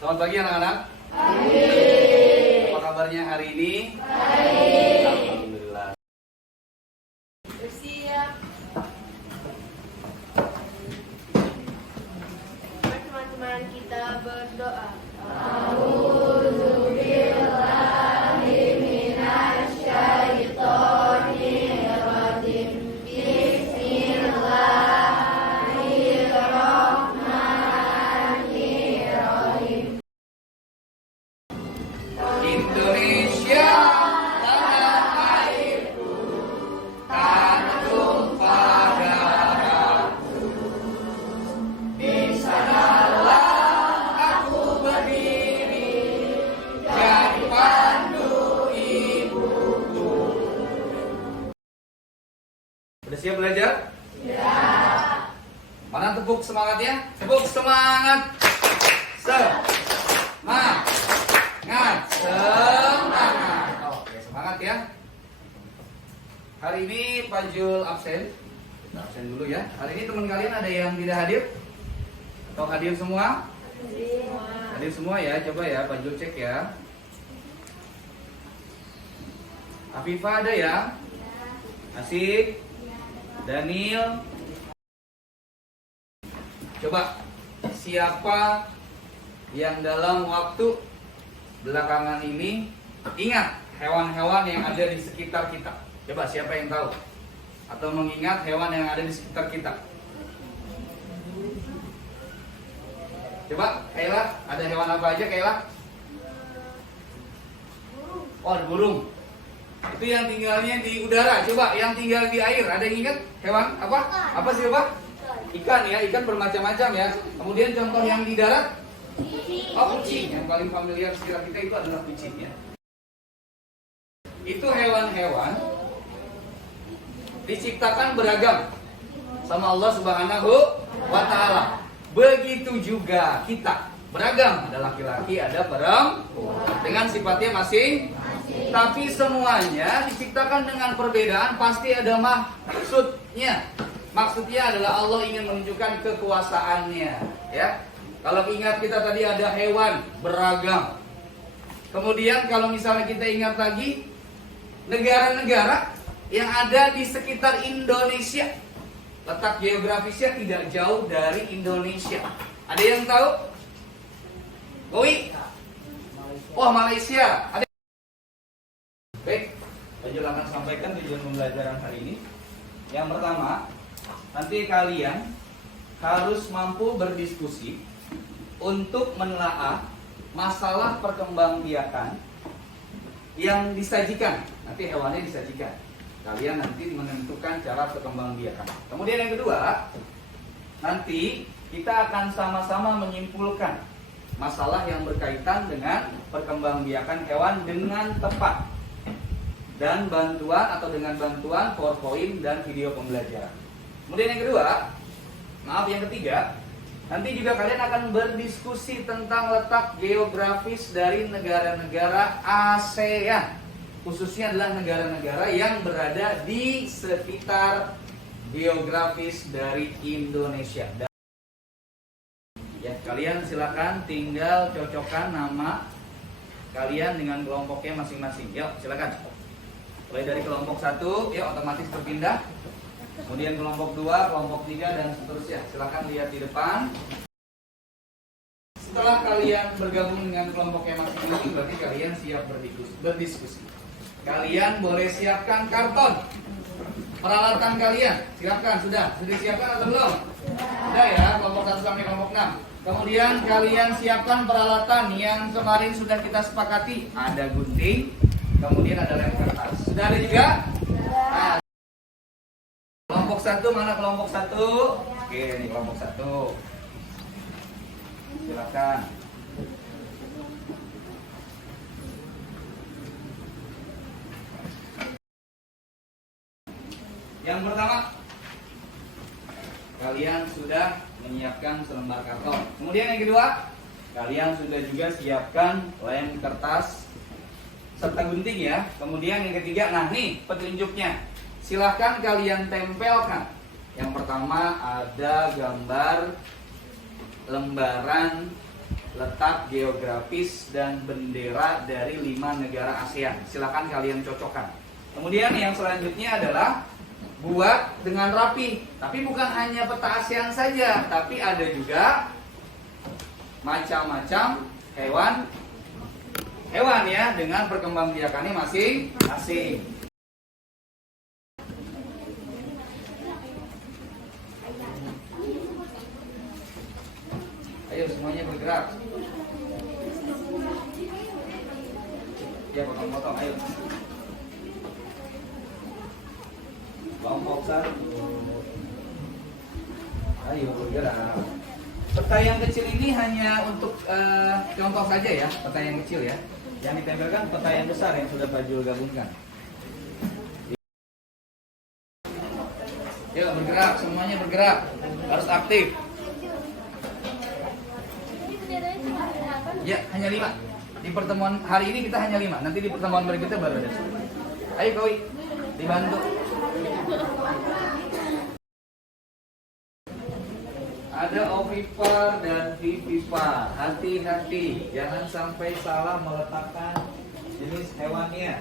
Selamat pagi anak-anak. Pagi. Apa kabarnya hari ini? Baik. Alhamdulillah. Bersiap. Teman-teman kita berdoa. Indonesia, tanah airku, tanah tumpah darahku. Di sanalah aku berdiri, jadi pandu ibuku. Udah siap belajar? Ya. Mana tepuk semangatnya? Tepuk semangat. Semangat. Semangat. Oke, semangat ya. Hari ini Pak Jul absen. Kita absen dulu ya. Hari ini teman kalian ada yang tidak hadir? Atau hadir semua? Hadir semua ya. Coba ya Pak Jul cek ya. Afifah ada ya? Asik. Daniel. Coba siapa yang dalam waktu belakangan ini ingat hewan-hewan yang ada di sekitar kita? Coba siapa yang tahu? Atau mengingat hewan yang ada di sekitar kita? Coba, Kayla, ada hewan apa aja Kayla? Oh, ada burung. Itu yang tinggalnya di udara. Coba, yang tinggal di air, ada yang ingat hewan apa? Apa sih apa? Ikan ya, ikan bermacam-macam ya. Kemudian contoh yang di darat? Oh, kucing. Yang paling familiar sekitar kita itu adalah kucing ya. Itu hewan-hewan diciptakan beragam sama Allah Subhanahu wa Ta'ala. Begitu juga kita, beragam. Ada laki-laki, ada perempuan dengan sifatnya masing. Tapi semuanya diciptakan dengan perbedaan, pasti ada maksudnya. Maksudnya adalah Allah ingin menunjukkan kekuasaannya, ya. Kalau ingat kita tadi ada hewan beragam. Kemudian kalau misalnya kita ingat lagi negara-negara yang ada di sekitar Indonesia. Letak geografisnya tidak jauh dari Indonesia. Ada yang tahu? Goi? Oh, Malaysia. Ada. Baik, saya akan sampaikan tujuan pembelajaran hari ini. Yang pertama, nanti kalian harus mampu berdiskusi untuk menelaah masalah perkembangbiakan yang disajikan. Nanti hewannya disajikan. Kalian nanti menentukan cara perkembangbiakan. Kemudian yang kedua, nanti kita akan sama-sama menyimpulkan masalah yang berkaitan dengan perkembangbiakan hewan dengan tepat. Dan bantuan atau dengan bantuan PowerPoint dan video pembelajaran. Kemudian yang ketiga, nanti juga kalian akan berdiskusi tentang letak geografis dari negara-negara ASEAN. Khususnya adalah negara-negara yang berada di sekitar geografis dari Indonesia. Ya, kalian silakan tinggal cocokkan nama kalian dengan kelompoknya masing-masing. Yuk, silakan. Mulai dari kelompok 1, ya otomatis berpindah. Kemudian kelompok 2, kelompok 3 dan seterusnya. Silakan lihat di depan. Setelah kalian bergabung dengan kelompoknya masing-masing, berarti kalian siap berdiskusi. Kalian boleh siapkan karton. Peralatan kalian, siapkan sudah disiapkan atau belum? Sudah ya, kelompok 1 sampai kelompok 6. Kemudian kalian siapkan peralatan yang kemarin sudah kita sepakati. Ada gunting. Kemudian ada lem kertas. Sudah ada juga? Nah, kelompok 1 mana kelompok 1? Oke, ini kelompok 1. Silakan. Yang pertama, kalian sudah menyiapkan selembar karton. Kemudian yang kedua, kalian sudah juga siapkan lem kertas serta gunting ya. Kemudian yang ketiga, nah nih petunjuknya. Silahkan kalian tempelkan. Yang pertama ada gambar lembaran letak geografis dan bendera dari 5 negara ASEAN. Silakan kalian cocokkan. Kemudian yang selanjutnya adalah buat dengan rapi. Tapi bukan hanya peta ASEAN saja, tapi ada juga macam-macam hewan ya dengan perkembangbiakannya masing-masing. Ayo semuanya bergerak. Ya potong-potong, ayo. Kelompok 1. Ayo bergerak. Peta yang kecil ini hanya untuk contoh saja ya, peta yang kecil ya. Yang ditempelkan peta yang besar yang sudah Pak Jul gabungkan. Yuk bergerak, semuanya bergerak. Harus aktif. Ya, hanya 5. Di pertemuan hari ini kita hanya 5. Nanti di pertemuan berikutnya baru ada 10. Ayo Kowi, dibantu. Ada ovipar dan vivipar. Hati-hati, jangan sampai salah meletakkan jenis hewannya.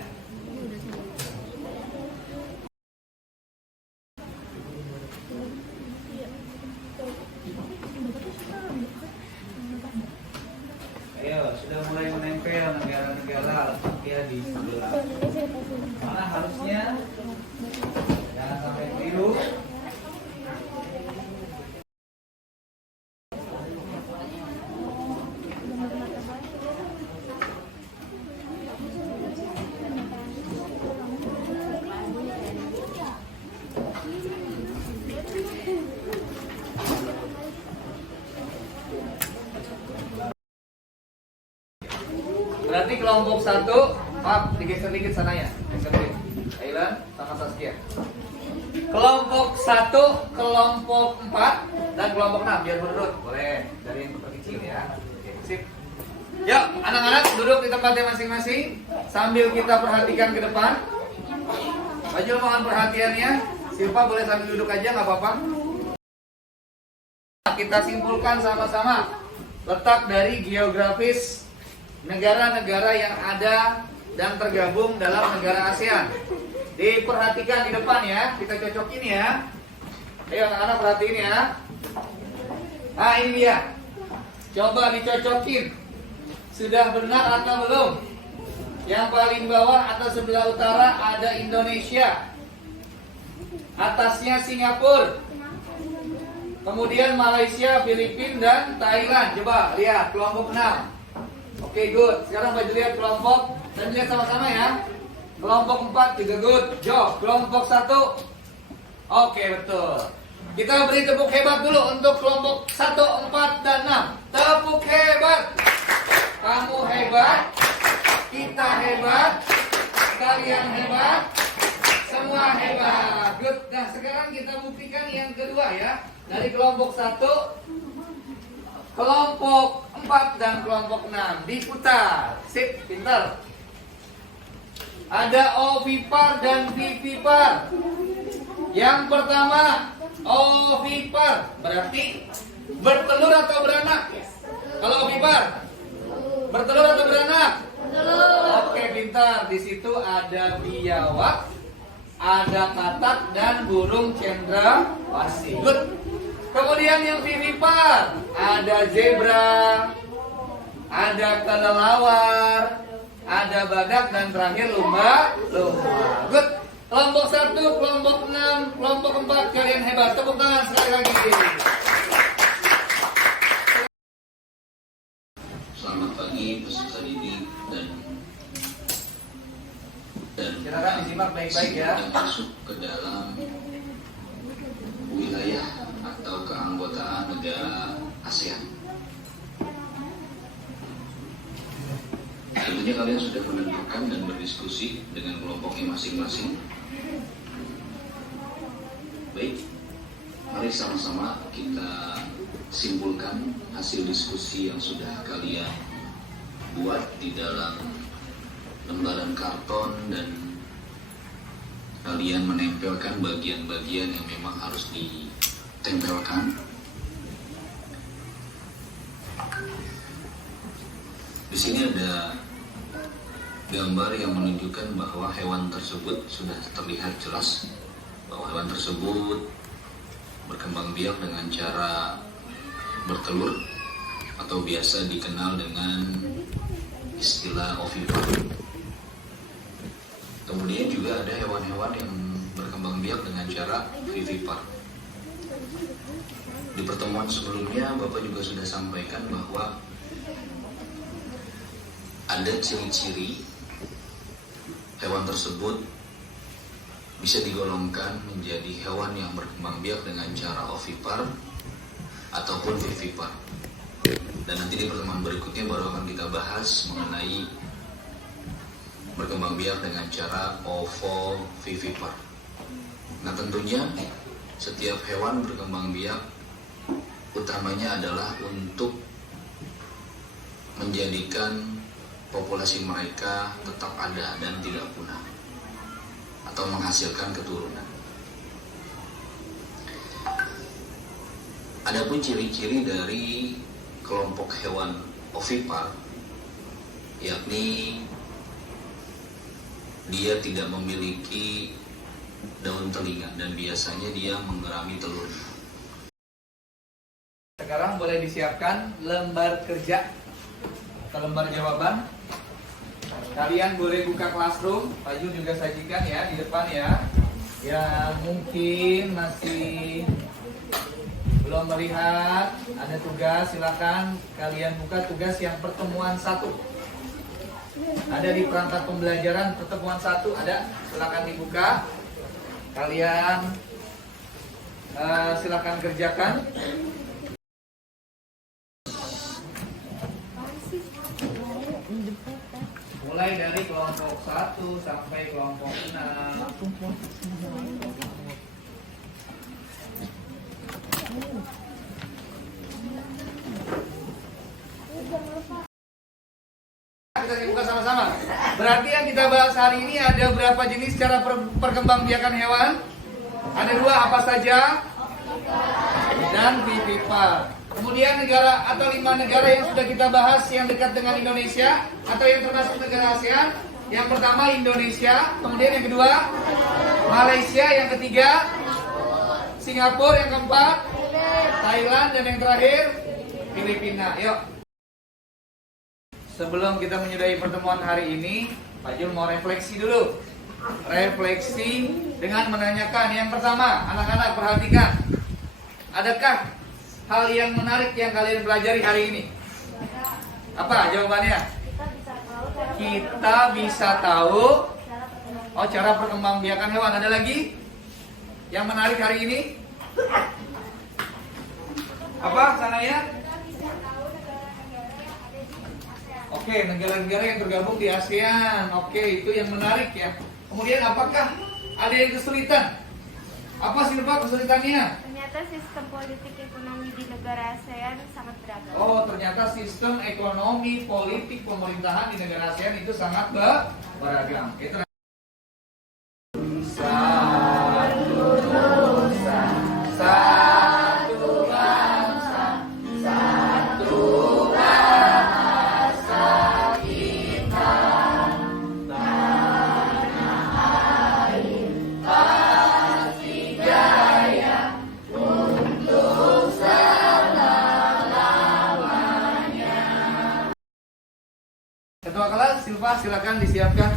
Ayo, sudah mulai menempel negara-negara letaknya di sebelah mana harusnya. Jangan sampai keliru. Berarti kelompok 1, maaf digeser dikit sana ya, geser dikit. Thailand sama Saskia. Kelompok 1, kelompok 4, dan kelompok 6 biar berurut. Boleh dari yang terkecil ya. Oke, sip. Yuk, anak-anak duduk di tempatnya masing-masing sambil kita perhatikan ke depan. Bajul mohon perhatiannya. Silva boleh sambil duduk aja nggak apa-apa. Kita simpulkan sama-sama letak dari geografis negara-negara yang ada dan tergabung dalam negara ASEAN. Diperhatikan di depan ya, kita cocokin ya. Ayo anak-anak perhatiin ya. Nah ini dia. Coba dicocokin. Sudah benar atau belum? Yang paling bawah atas sebelah utara ada Indonesia. Atasnya Singapura. Kemudian Malaysia, Filipina, dan Thailand. Coba lihat kelompok 6. Oke, good. Sekarang baju lihat kelompok. Dan lihat sama-sama ya. Kelompok 4 juga good. Jo, kelompok 1. Oke, betul. Kita beri tepuk hebat dulu untuk kelompok 1, 4, dan 6. Tepuk hebat. Kamu hebat. Kita hebat. Kalian hebat. Semua hebat. Good. Nah, sekarang kita buktikan yang kedua ya. Dari kelompok 1, kelompok 4 dan kelompok 6 diputar. Sip, pintar. Ada ovipar dan vivipar. Yang pertama, ovipar berarti bertelur atau beranak. Kalau ovipar bertelur atau beranak? Oke, pintar. Di situ ada biawak, ada katak dan burung cendrawasih. Good. Kemudian yang vivipar ada zebra, ada kelelawar, ada badak, dan terakhir lumba-lumba. Good. Kelompok 1, kelompok 6, kelompok 4 kalian hebat. Tepuk tangan sekali lagi. Selamat pagi peserta didik dan silakan disimak baik-baik ya. yang masuk ke dalam wilayah atau keanggotaan negara ASEAN. Tentunya kalian sudah menentukan dan berdiskusi dengan kelompoknya masing-masing. Baik, mari sama-sama kita simpulkan hasil diskusi yang sudah kalian buat di dalam lembaran karton, dan kalian menempelkan bagian-bagian yang memang harus ditempelkan. sini ada gambar yang menunjukkan bahwa hewan tersebut sudah terlihat jelas bahwa hewan tersebut berkembang biak dengan cara bertelur atau biasa dikenal dengan istilah ovipar. Kemudian juga ada hewan-hewan yang berkembang biak dengan cara vivipar. Di pertemuan sebelumnya Bapak juga sudah sampaikan bahwa ada ciri-ciri hewan tersebut bisa digolongkan menjadi hewan yang berkembang biak dengan cara ovipar ataupun vivipar. Dan nanti di pertemuan berikutnya baru akan kita bahas mengenai berkembang biak dengan cara ovovivipar. Nah tentunya setiap hewan berkembang biak utamanya adalah untuk menjadikan populasi mereka tetap ada dan tidak punah atau menghasilkan keturunan. Adapun ciri-ciri dari kelompok hewan ovipar, yakni dia tidak memiliki daun telinga dan biasanya dia menggerami telurnya. Sekarang boleh disiapkan lembar kerja atau lembar jawaban. Kalian boleh buka Classroom, Pak Jun juga sajikan ya di depan ya. Yang mungkin masih belum melihat ada tugas, silakan kalian buka tugas yang pertemuan 1. Ada di perangkat pembelajaran pertemuan 1 ada, silakan dibuka. Kalian silakan kerjakan. Mulai dari kelompok 1 sampai kelompok 6. Kita buka sama-sama. Berarti yang kita bahas hari ini ada berapa jenis cara perkembangbiakan hewan? Ada 2, apa saja? Dan vivipar. Kemudian negara atau 5 negara yang sudah kita bahas yang dekat dengan Indonesia atau yang termasuk negara ASEAN. Yang pertama Indonesia, kemudian yang kedua Malaysia, yang ketiga Singapura, yang keempat Thailand, dan yang terakhir Filipina. Yuk. Sebelum kita menyudahi pertemuan hari ini, Pak Jul mau refleksi dulu. Refleksi dengan menanyakan yang pertama, anak-anak perhatikan. Adakah hal yang menarik yang kalian pelajari hari ini? Apa jawabannya? Kita bisa tahu cara perkembangbiakan hewan. Ada lagi yang menarik hari ini? Apa Sanaya? Oke, negara-negara yang tergabung di ASEAN. Oke, itu yang menarik ya. Kemudian apakah ada yang kesulitan? Apa sih Pak kesulitannya? Ternyata sistem politik ekonomi di negara ASEAN sangat beragam. Oh, ternyata sistem ekonomi, politik, pemerintahan di negara ASEAN itu sangat beragam. Itu satu nusa, satu bangsa, satu bahasa kita, tanah air pasti jaya untuk selama-lamanya. Ketua kelas Silva, silakan disiapkan.